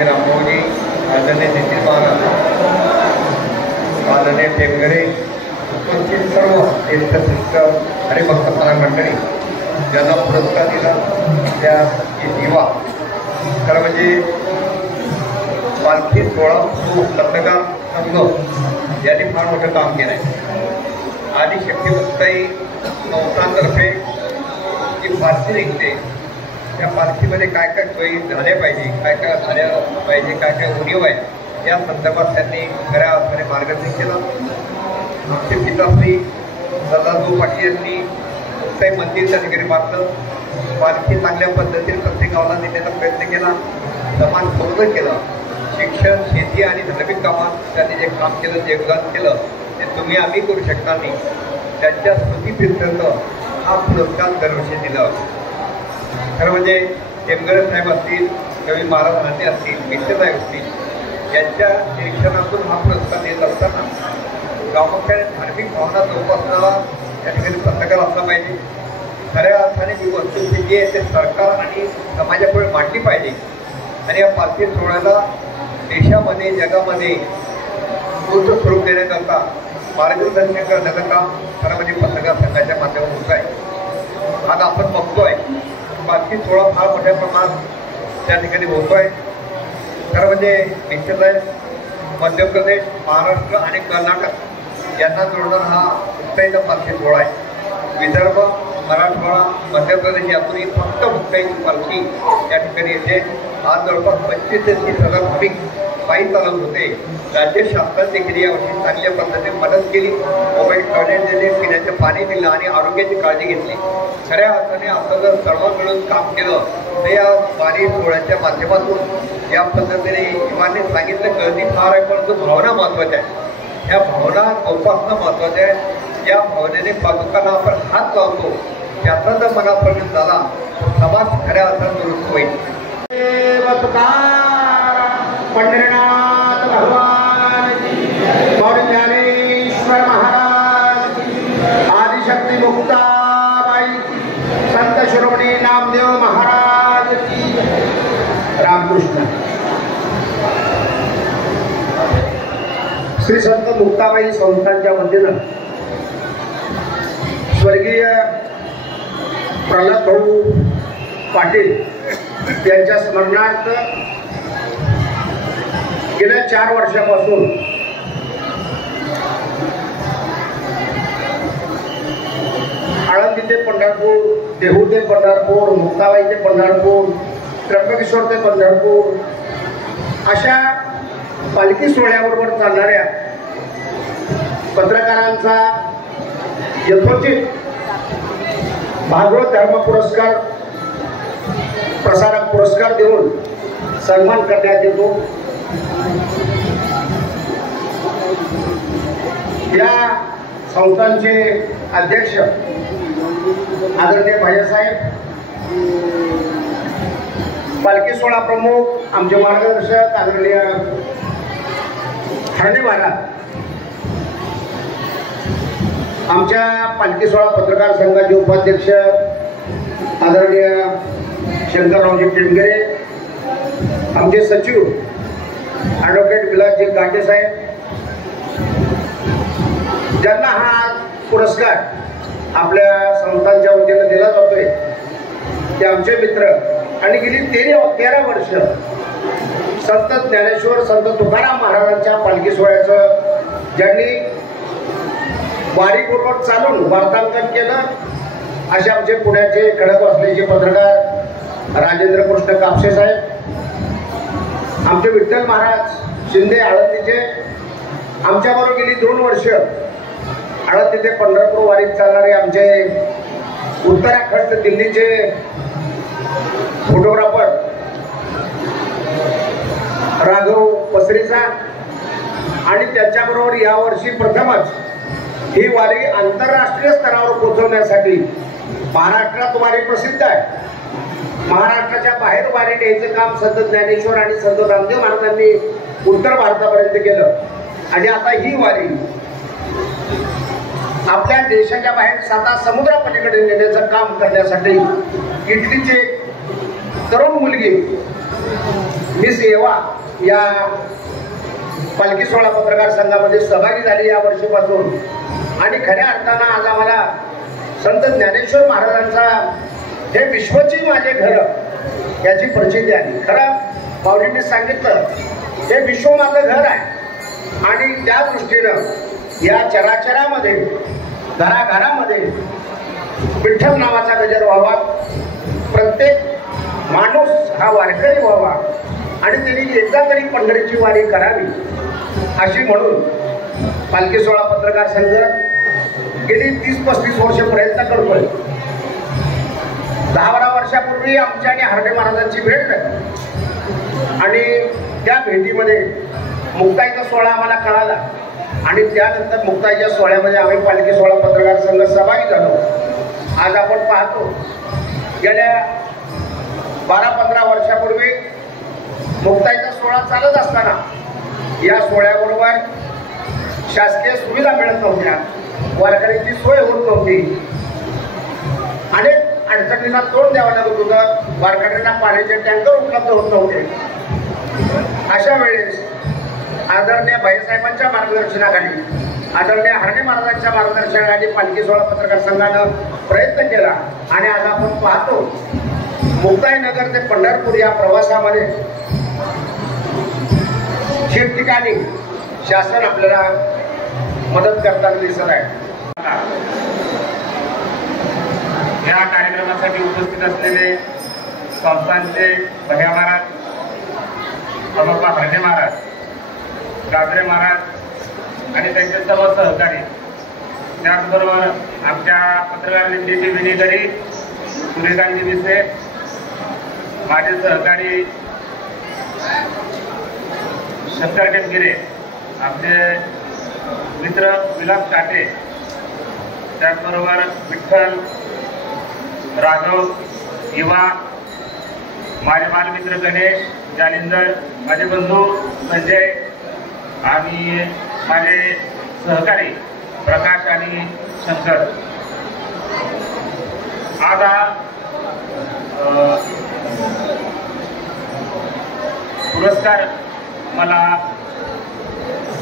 आदरणीय रामभाऊजी, आदरणीय नितीन महाराज, आदरणीय टेमगरे, उपस्थित सर्व ज्येष्ठ शिक्षक हरिभक्त मंडळी, ज्यांना पुरस्कार दिला त्या युवा, खरं म्हणजे पालखी सोहळा पत्रकार संघ यांनी फार मोठं काम केलं आहे. आणि शक्तिवंताई संस्थांतर्फे जी पालखी निघते त्या पालखीमध्ये काय काय सोयी झाल्या पाहिजे, काय काय झाल्या पाहिजे, काय काय उणीव आहे, या संदर्भात त्यांनी खऱ्या अर्थाने मार्गदर्शन केलं. आमचे पिताश्री सदाभाऊ पाटील यांनी काही मंदिर त्या ठिकाणी बांधलं, पालखी चांगल्या पद्धतीने प्रत्येक गावाला नेण्याचा प्रयत्न केला, समान संवर्धन केलं, शिक्षण, शेती आणि धार्मिक कामात त्यांनी जे काम केलं, जे योगदान केलं ते तुम्ही आम्ही करू शकणार नाही. त्यांच्या स्मृतीप्रित्यर्थ हा पुरस्कार दरवर्षी दिला होता. खरं म्हणजे टेमगरे साहेब असतील, कवी महाराज राणे असतील, मिश्र साहेब असतील, यांच्या निरीक्षणातून हा पुरस्कार देत असताना प्रामुख्याने धार्मिक भावना जोपासणारा या ठिकाणी पत्रकार असला पाहिजे. खऱ्या अर्थाने जी वस्तुस्थिती जी आहे ते सरकार आणि समाजापुढे मांडली पाहिजे. आणि या पालखी सोहळ्याला देशामध्ये, जगामध्ये मूर्त स्वरूप देण्याकरता मार्गदर्शन करण्याचं काम खरं म्हणजे पत्रकार संघाच्या माध्यमातून होत आहे. आज आपण बघतोय पालखी सोहळा फार मोठ्या प्रमाणात त्या ठिकाणी होतो आहे. खरं म्हणजे निश्चित आहे मध्य प्रदेश, महाराष्ट्र आणि कर्नाटक यांना जोडणारा हा मुक्ताईचा पालखी सोहळा आहे. विदर्भ, मराठवाडा, मध्य प्रदेश यातूनही फक्त मुक्ताईची पालखी या ठिकाणी येते. आज जवळपास 25 ते 30,000 भाविक पायी चालत होते. राज्य शासनाने देखील यावर्षी चांगल्या पद्धतीने मदत केली, मोबाईल टॉयलेट दिले, पिण्याचे पाणी दिलं आणि आरोग्याची काळजी घेतली. खऱ्या अर्थाने असं जर सर्व मिळून काम केलं तर या वारी सोहळ्याच्या माध्यमातून या पद्धतीने युवांनी सांगितलं गर्दी फार आहे, परंतु भावना महत्त्वाच्या आहे. ह्या भावना जोपासणं महत्त्वाचं आहे. या भावनेने पालकांना आपण हात लावतो, त्याचा जर मनापर्यंत झाला तर समाज खऱ्या अर्थाने दुरुस्त होईल. पंढरीनाथ भगवान की, ज्ञानेश्वर महाराज की, आदिशक्ती मुक्ताबाई की, संत शिरोमणी नामदेव महाराज की, रामकृष्ण. श्री संत मुक्ताबाई संस्थांच्या वतीनं स्वर्गीय प्रल्हाद भाऊ पाटील यांच्या स्मरणार्थ गेल्या 4 वर्षापासून आळंदी ते पंढरपूर, देहू ते पंढरपूर, मुक्ताबाई ते पंढरपूर, त्र्यंबकेश्वर ते पंढरपूर अशा पालखी सोहळ्याबरोबर चालणाऱ्या पत्रकारांचा यथोचित भागवत धर्म पुरस्कार, प्रसारक पुरस्कार देऊन सन्मान करण्यात येतो. या संस्थांचे अध्यक्ष आदरणीय भाईसाहेब, पालखी सोहळा प्रमुख आमचे मार्गदर्शक आदरणीय हरणे महाराज, आमच्या पालखी सोहळा पत्रकार संघाचे उपाध्यक्ष आदरणीय शंकररावजी टेमगरे, आमचे सचिव ॲडव्होकेट विलासजी गाटे साहेब, ज्यांना हा पुरस्कार आपल्या संस्थांच्या वतीनं दिला जातोय ते आमचे मित्र. आणि गेली 13 वर्ष संत ज्ञानेश्वर, संत तुकाराम महाराजांच्या पालखी सोहळ्याचं ज्यांनी वारीबरोबर चालून वार्तांकन केलं असे आमचे पुण्याचे खडक असलेले पत्रकार राजेंद्र कृष्ण कापसे साहेब, आमचे विठ्ठल महाराज शिंदे आळंदीचे, आमच्याबरोबर गेली 2 वर्ष आळंदी ते पंढरपूर वारीत चालणारे आमचे उत्तराखंड दिल्लीचे फोटोग्राफर राघव पसरीचा, आणि त्याच्याबरोबर यावर्षी प्रथमच ही वारी आंतरराष्ट्रीय स्तरावर पोहोचवण्यासाठी महाराष्ट्रात वारी प्रसिद्ध आहे. महाराष्ट्राच्या बाहेर वारी न्यायचं काम संत ज्ञानेश्वर आणि संत रामदेव महाराजांनी उत्तर भारतापर्यंत केलं. आणि आता ही वारी आपल्या देशाच्या बाहेर 7 समुद्रापलीकडे नेण्याचं काम करण्यासाठी इटलीचे तरुण मुलगी मी सेवा या पालखी सोहळा पत्रकार संघामध्ये सहभागी झाली या वर्षीपासून आणि खऱ्या अर्थानं आज आम्हाला संत ज्ञानेश्वर महाराजांचा हे विश्वची माझे घर याची प्रचिती आली. खरं माऊलींनी सांगितलं हे विश्व माझं घर आहे आणि त्या दृष्टीनं या चराचरामध्ये घराघरामध्ये विठ्ठल नावाचा गजर व्हावा, प्रत्येक माणूस हा वारकरी व्हावा आणि त्यांनी एकदा तरी पंढरीची वारी करावी अशी म्हणून पालखी सोहळा पत्रकार संघ गेली 30-35 वर्ष प्रयत्न करतोय. 10-12 वर्षापूर्वी आमच्या आणि हार्डे महाराजांची भेट झाली आणि त्या भेटीमध्ये मुक्ताईचा सोहळा आम्हाला कळाला आणि त्यानंतर मुक्ताईच्या सोहळ्यामध्ये आम्ही पालखी सोहळा पत्रकार संघ सहभागी झालो. आज आपण पाहतो गेल्या 12-15 वर्षापूर्वी मुक्ताईचा सोहळा चालत असताना या सोहळ्याबरोबर शासकीय सुविधा मिळत नव्हत्या, वारकऱ्यांची सोय होत नव्हती, अनेक अडचणींना तोंड द्यावं लागत होतं, वारकऱ्यांना पाण्याचे टँकर उपलब्ध होत नव्हते. अशा वेळेस आदरणीय भाईसाहेबांच्या मार्गदर्शनाखाली, आदरणीय हार्डे महाराजांच्या मार्गदर्शनाखाली पालखी सोहळा पत्रकार संघानं प्रयत्न केला आणि आज आपण पाहतो मुक्ताईनगर ते पंढरपूर या प्रवासामध्ये ठिकठिकाणी शासन आपल्याला मदत करताना दिसत आहे. या कार्यक्रमासाठी उपस्थित असलेले संस्थांचे भैया महाराज, बाबा हार्डे महाराज, गाजरे महाराज आणि त्यांचे सर्व सहकारी, त्याचबरोबर आमच्या पत्रकार नेत्याचे विनीकरी सूर्यकांतजी विसे, माझे सहकारी शंकर टेमगिरे, आमचे मित्र विलास काटे, त्याचबरोबर विठ्ठल, राघव, युवा, माझे बालमित्र गणेश, जालिंदर, माझे बंधू संजय आणि माझे सहकारी प्रकाश आणि शंकर. आज हा पुरस्कार मला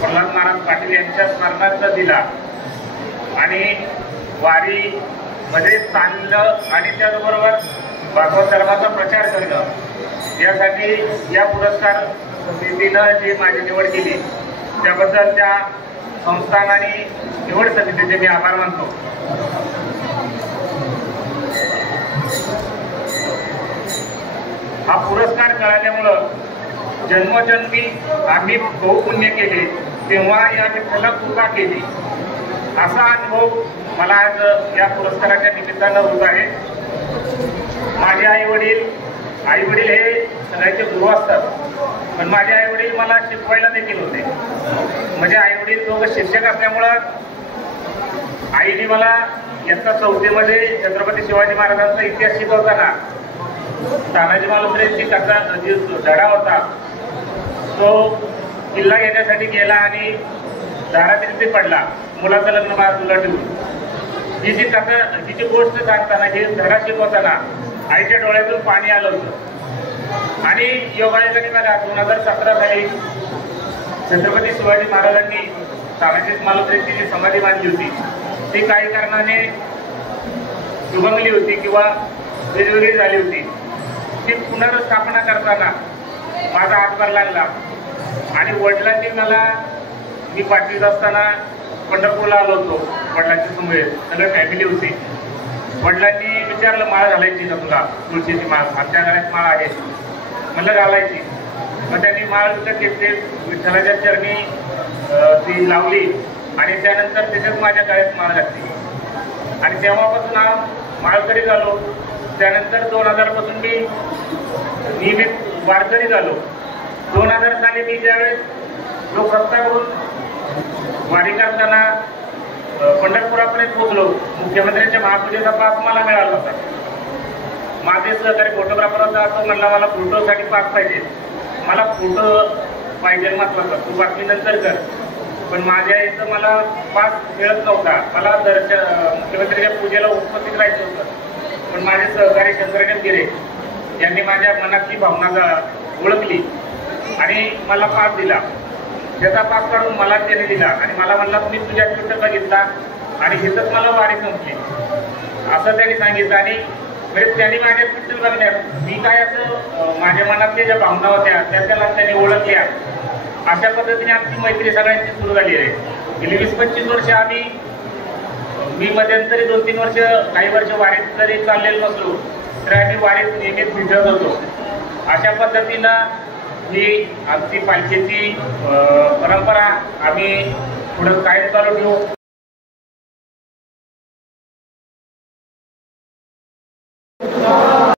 प्रल्हाद महाराज पाटील यांच्या स्मरणार्थ दिला आणि वारी मध्ये चाललं आणि त्याचबरोबर भागवत धर्माचा प्रचार करणं यासाठी या पुरस्कार समितीनं जी माझी निवड केली त्याबद्दल त्या संस्थान आणि निवड समितीचे मी आभार मानतो. हा पुरस्कार मिळाल्यामुळं जन्मोजन्मी आम्ही बहुपुण्य केले तेव्हा या विठ्ठला कृपा केली असा अनुभव मला आज या पुरस्काराच्या निमित्तानं होत आहे. माझे आई वडील हे सगळ्याचे गुरु असतात, पण माझे आई वडील मला शिकवायला देखील होते. म्हणजे आई वडील दोघं शिक्षक असल्यामुळं आईने मला इयत्ता 4थीमध्ये छत्रपती शिवाजी महाराजांचा इतिहास शिकवताना तानाजी मालुसरेंची कथा जी धडा होता तो किल्ला घेण्यासाठी गेला आणि दारात पडला, मुलाचं लग्न बाजूला ठेवून. ही जी कथा हिची गोष्ट सांगताना ही धडा शिकवताना आईच्या डोळ्यातून पाणी आलं होतं. आणि योगायोगाने मला 2017 साली छत्रपती शिवाजी महाराजांनी तानाजी मालुसरेंची जी समाधी बांधली होती ती काही कारणाने दुभंगली होती किंवा वेगवेगळी झाली होती. ती पुनर्स्थापना करताना माझा हातभार लागला आणि वडिलांनी मला, मी 5वीत असताना पंढरपूरला आलो होतो, वडिलांच्या समोर सगळं फॅमिली होती. वडिलांनी विचारलं माळ घालायची का तुला, तुळशीची माळ, आमच्या घरात माळ आहे, म्हणलं घालायची. मग त्यांनी माळ विकत घेतली, विठ्ठलाच्या चरणी ती लावली आणि त्यानंतर त्याच्यात माझ्या गळ्यात माळ घातली आणि तेव्हापासून हा माळकरी झालो. त्यानंतर 2000 पासून मी नियमित वारकरी झालो. 2000 साली मी ज्यावेळेस लोकसत्तावरून वारी करताना पंढरपुरापर्यंत पोहोचलो, मुख्यमंत्र्यांच्या महापूजेचा पास मला मिळाला होता. माझे सहकारी फोटोग्राफर होता, तो म्हणला मला फोटोसाठी पास पाहिजे. मला फोटो पाहिजे महत्वाचा, तू बाकी नंतर कर. पण माझ्या इथं मला पास मिळत नव्हता. मला मुख्यमंत्र्यांच्या पूजेला उपस्थित राहायचं होतं. पण माझे सहकारी शंकरटेमगिरे यांनी माझ्या मनातली भावना ओळखली आणि मला पास दिला. त्याचा पास काढून मला त्याने दिला आणि मला म्हणला मी तुझ्या ट्विटर बघितला आणि तिथंच मला वारी संपली असं त्यांनी सांगितलं. आणि म्हणजे त्यांनी माझ्या ट्विटर बघण्यात मी काय असं माझ्या मनातल्या ज्या भावना होत्या त्याला त्यांनी ओळखल्या. अशा पद्धतीने आमची मैत्री सगळ्यांची सुरू झाली आहे. गेली 20-25 वर्ष मी मध्यंतरी 2-3 वर्ष काही वर्ष वारीत जरी चाललेलो नसलो तर आम्ही वारीत नेहमीच भेटत होतो. अशा पद्धतीनं ही आमची पालखीची परंपरा आम्ही पुढं कायम चालू ठेवू.